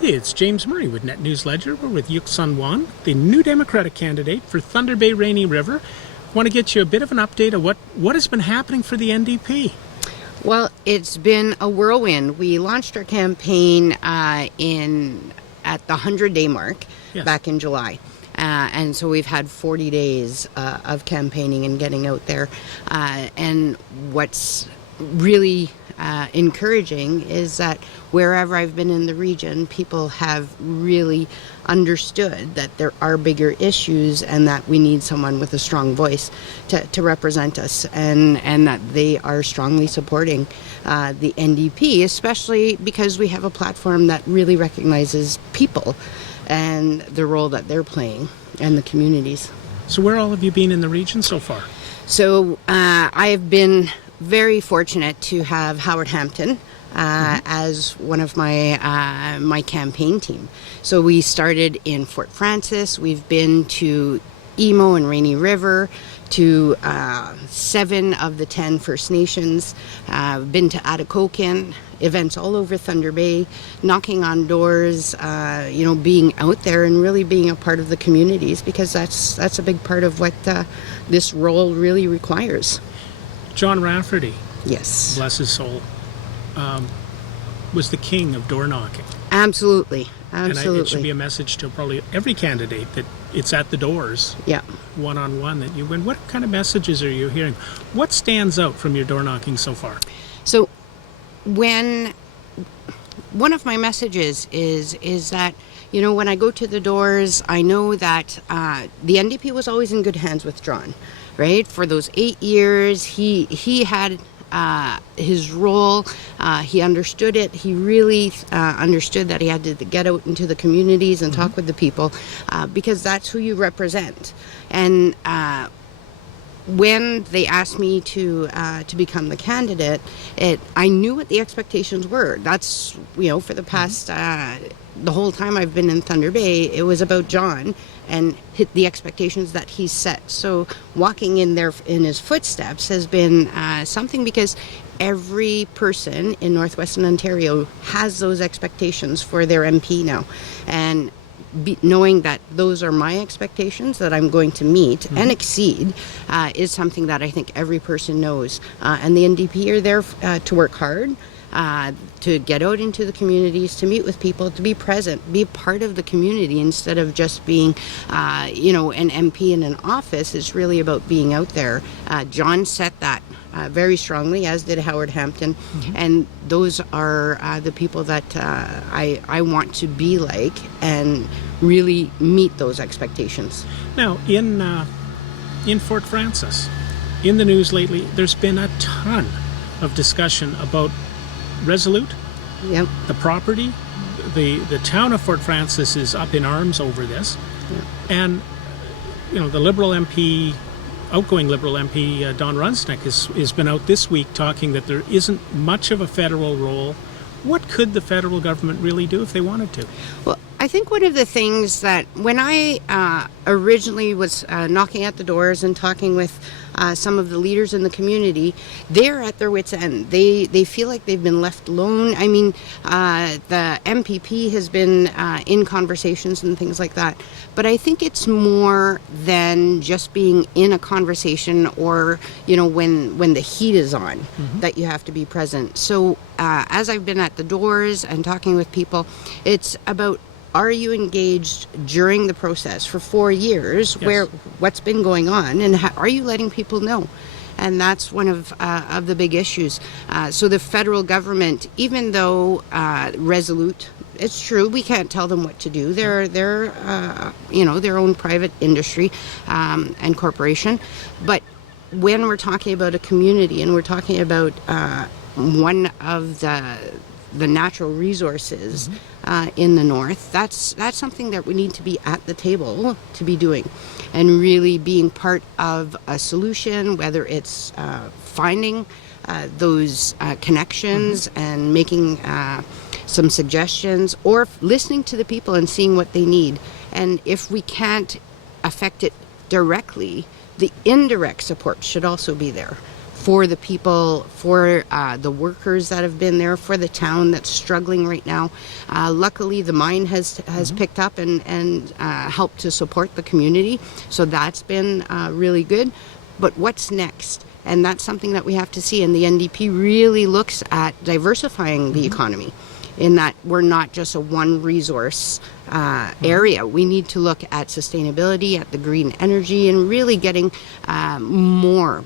Hey, it's James Murray with NetNewsLedger. We're with Yuk-Sem Won, the new Democratic candidate for Thunder Bay Rainy River. Want to get you a bit of an update of what has been happening for the NDP. Well, it's been a whirlwind. We launched our campaign at the 100-day mark back in July. And so we've had 40 days of campaigning and getting out there. And what's really encouraging is that wherever I've been in the region, people have really understood that there are bigger issues and that we need someone with a strong voice to represent us, and that they are strongly supporting the NDP, especially because we have a platform that really recognizes people and the role that they're playing and the communities. So where all have you been in the region so far? So I have been very fortunate to have Howard Hampton as one of my my campaign team. So we started in Fort Frances. We've been to Emo and Rainy River, to 7 of the 10 First Nations, been to Atakokan, events all over Thunder Bay, knocking on doors, being out there and really being a part of the communities, because that's a big part of what this role really requires. John Rafferty, yes, bless his soul, was the king of door knocking. Absolutely. And it should be a message to probably every candidate that it's at the doors, one-on-one, that you win. What kind of messages are you hearing? What stands out from your door knocking so far? So when one of my messages is that, when I go to the doors, I know that the NDP was always in good hands with John, right? For those 8 years, he had his role, he understood it. He really understood that he had to get out into the communities and talk with the people, because that's who you represent. And when they asked me to become the candidate, I knew what the expectations were. That's, for the past, the whole time I've been in Thunder Bay, it was about John and hit the expectations that he set. So walking in his footsteps has been something, because every person in Northwestern Ontario has those expectations for their MP now. And knowing that those are my expectations that I'm going to meet and exceed is something that I think every person knows. And the NDP are there to work hard, to get out into the communities, to meet with people, to be present, be a part of the community instead of just being, an MP in an office. It's really about being out there. John set that very strongly, as did Howard Hampton, and those are the people that I want to be like and really meet those expectations. Now, in Fort Frances, in the news lately, there's been a ton of discussion about Resolute, the property. The town of Fort Frances is up in arms over this, and the Liberal MP, outgoing Liberal MP Don Runsnick has been out this week talking that there isn't much of a federal role. What could the federal government really do if they wanted to? Well, I think one of the things that when I originally was knocking at the doors and talking with some of the leaders in the community, they're at their wits' end. They feel like they've been left alone. I mean, the MPP has been in conversations and things like that. But I think it's more than just being in a conversation or, when the heat is on, that you have to be present. So as I've been at the doors and talking with people, it's about, are you engaged during the process for 4 years, where what's been going on, and are you letting people know? And that's one of the big issues. So the federal government, even though Resolute, it's true, we can't tell them what to do. They're their own private industry and corporation. But when we're talking about a community and we're talking about one of the natural resources in the north, that's something that we need to be at the table to be doing, and really being part of a solution, whether it's finding those connections and making some suggestions, or listening to the people and seeing what they need. And if we can't affect it directly, the indirect support should also be there for the people, for the workers that have been there, for the town that's struggling right now. Luckily, the mine has picked up and helped to support the community, so that's been really good. But what's next? And that's something that we have to see, and the NDP really looks at diversifying the economy, in that we're not just a one resource area. We need to look at sustainability, at the green energy, and really getting more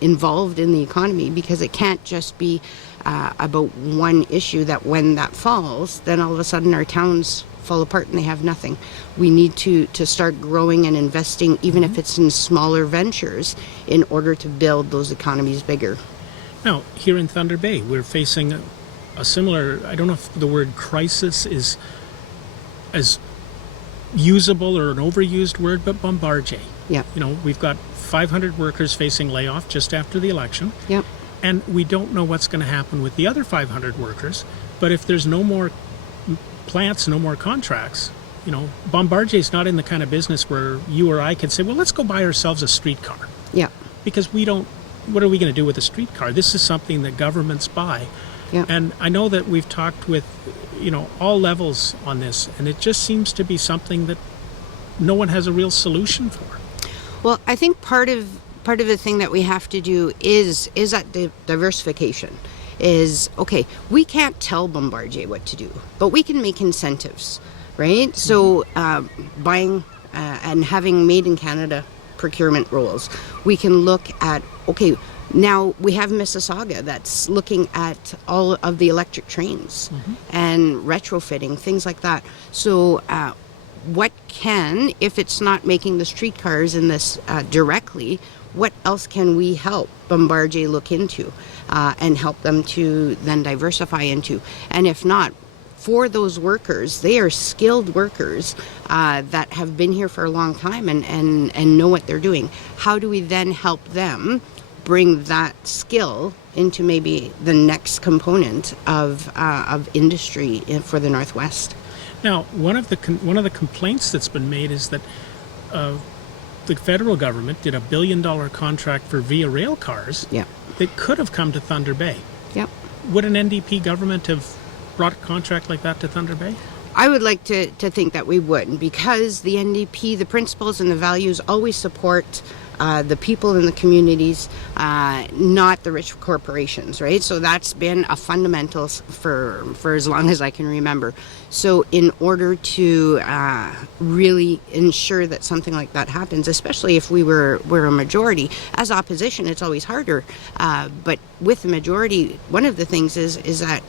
involved in the economy, because it can't just be about one issue that when that falls, then all of a sudden our towns fall apart and they have nothing. We need to start growing and investing, even if it's in smaller ventures, in order to build those economies bigger. Now, here in Thunder Bay, we're facing a similar, I don't know if the word crisis is as usable or an overused word, but bombardier. Yeah. You know, we've got 500 workers facing layoff just after the election. Yep. And we don't know what's going to happen with the other 500 workers. But if there's no more plants, no more contracts, you know, Bombardier's not in the kind of business where you or I could say, well, let's go buy ourselves a streetcar. Yeah. Because we don't, what are we going to do with a streetcar? This is something that governments buy. Yeah. And I know that we've talked with, you know, all levels on this, and it just seems to be something that no one has a real solution for. Well, I think part of the thing that we have to do is that diversification. Is, okay, we can't tell Bombardier what to do, but we can make incentives, right? So buying and having made in Canada procurement rules, we can look at, okay, now we have Mississauga that's looking at all of the electric trains and retrofitting, things like that. So what can, if it's not making the streetcars in this directly, what else can we help Bombardier look into and help them to then diversify into? And if not, for those workers, they are skilled workers that have been here for a long time and know what they're doing. How do we then help them bring that skill into maybe the next component of industry for the Northwest? Now, one of the complaints that's been made is that the federal government did $1 billion contract for Via Rail cars that could have come to Thunder Bay. Yep. Would an NDP government have brought a contract like that to Thunder Bay? I would like to think that we would, because the NDP, the principles and the values always support the people in the communities, not the rich corporations, right? So that's been a fundamental for as long as I can remember. So in order to really ensure that something like that happens, especially if we're a majority, as opposition it's always harder. But with the majority, one of the things is that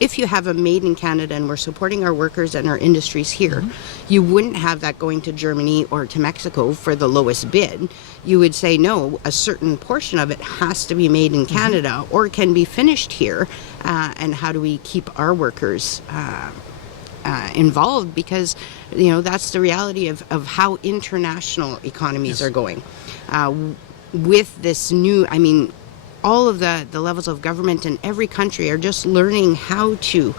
if you have a made in Canada and we're supporting our workers and our industries here, you wouldn't have that going to Germany or to Mexico for the lowest bid. You would say, no, a certain portion of it has to be made in Canada or can be finished here. And how do we keep our workers involved? Because, you know, that's the reality of how international economies are going. With this new, I mean, all of the levels of government in every country are just learning how to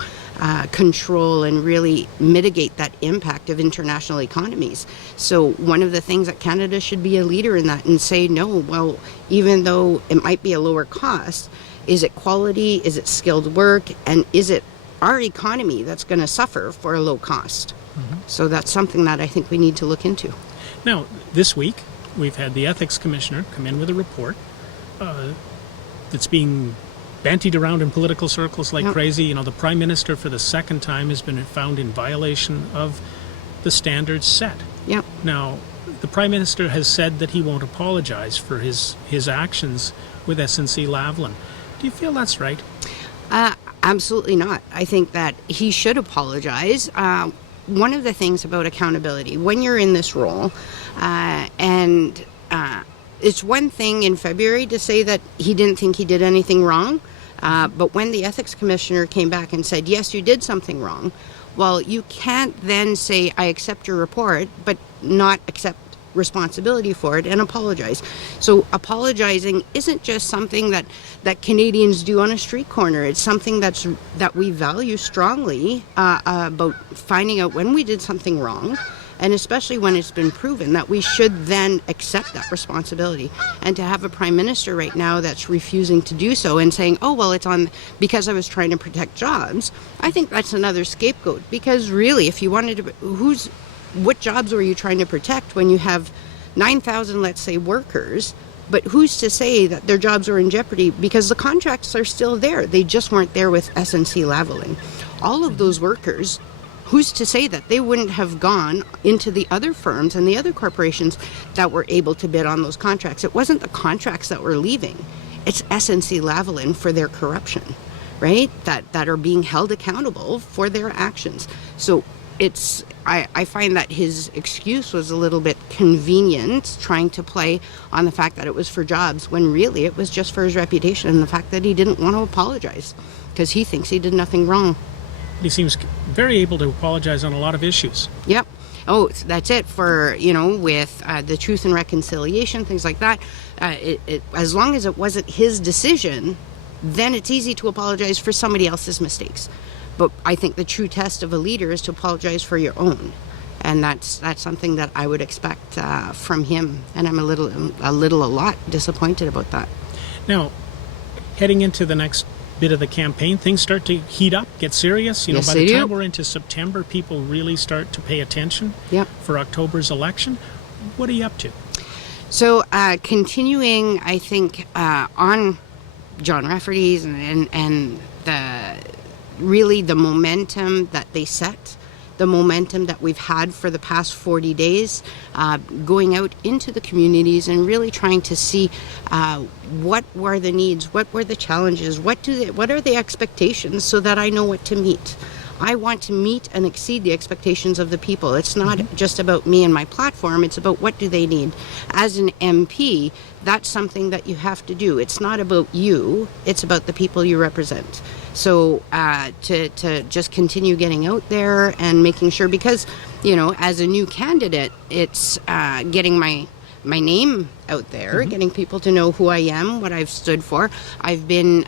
control and really mitigate that impact of international economies. So one of the things that Canada should be a leader in that and say, no, well, even though it might be a lower cost, is it quality, is it skilled work, and is it our economy that's going to suffer for a low cost? So that's something that I think we need to look into. Now, this week, we've had the Ethics Commissioner come in with a report that's being bantied around in political circles like crazy. You know, the Prime Minister for the second time has been found in violation of the standards set. Yep. Now, the Prime Minister has said that he won't apologize for his actions with SNC Lavalin. Do you feel that's right? Absolutely not. I think that he should apologize. One of the things about accountability, when you're in this role, it's one thing in February to say that he didn't think he did anything wrong, but when the ethics commissioner came back and said, yes, you did something wrong, well, you can't then say, I accept your report, but not accept responsibility for it and apologize. So apologizing isn't just something that Canadians do on a street corner. It's something that we value strongly about finding out when we did something wrong And especially when it's been proven that we should then accept that responsibility. And to have a prime minister right now that's refusing to do so and saying, oh, well, it's on because I was trying to protect jobs, I think that's another scapegoat. Because really, if you wanted to, what jobs were you trying to protect when you have 9,000, let's say, workers? But who's to say that their jobs are in jeopardy? Because the contracts are still there. They just weren't there with SNC-Lavalin. All of those workers, who's to say that they wouldn't have gone into the other firms and the other corporations that were able to bid on those contracts? It wasn't the contracts that were leaving. It's SNC-Lavalin for their corruption, right? That are being held accountable for their actions. So I find that his excuse was a little bit convenient, trying to play on the fact that it was for jobs, when really it was just for his reputation and the fact that he didn't want to apologize because he thinks he did nothing wrong. He seems very able to apologize on a lot of issues. Yep. Oh, that's it for, with the Truth and Reconciliation, things like that. As long as it wasn't his decision, then it's easy to apologize for somebody else's mistakes. But I think the true test of a leader is to apologize for your own. And that's something that I would expect from him. And I'm a lot disappointed about that. Now, heading into the next bit of the campaign, things start to heat up, get serious. Yes, by the time do. we're into September, people really start to pay attention Yep. for October's election. What are you up to? So continuing, I think, on John Rafferty's and the momentum that they set, the momentum that we've had for the past 40 days, going out into the communities and really trying to see what were the needs, what were the challenges, what are the expectations, so that I know what to meet. I want to meet and exceed the expectations of the people. It's not just about me and my platform, it's about what do they need. As an MP, that's something that you have to do. It's not about you, it's about the people you represent. So to just continue getting out there and making sure, because, as a new candidate, it's getting my name out there, getting people to know who I am, what I've stood for. I've been,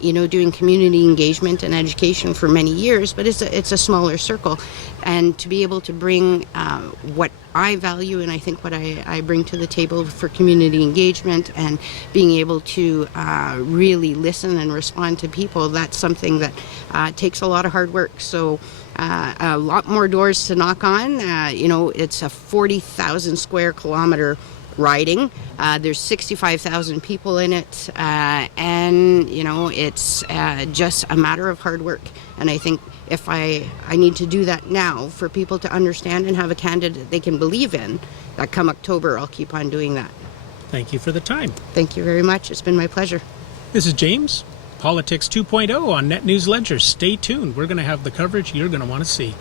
doing community engagement and education for many years, but it's a smaller circle. And to be able to bring what I value and I think what I bring to the table for community engagement and being able to really listen and respond to people, that's something that takes a lot of hard work. So a lot more doors to knock on. It's a 40,000 square kilometer riding. There's 65,000 people in it, and it's just a matter of hard work. And I think if I need to do that now for people to understand and have a candidate they can believe in, that come October, I'll keep on doing that. Thank you for the time. Thank you very much. It's been my pleasure. This is James, Politics 2.0 on NetNewsLedger. Stay tuned. We're going to have the coverage you're going to want to see.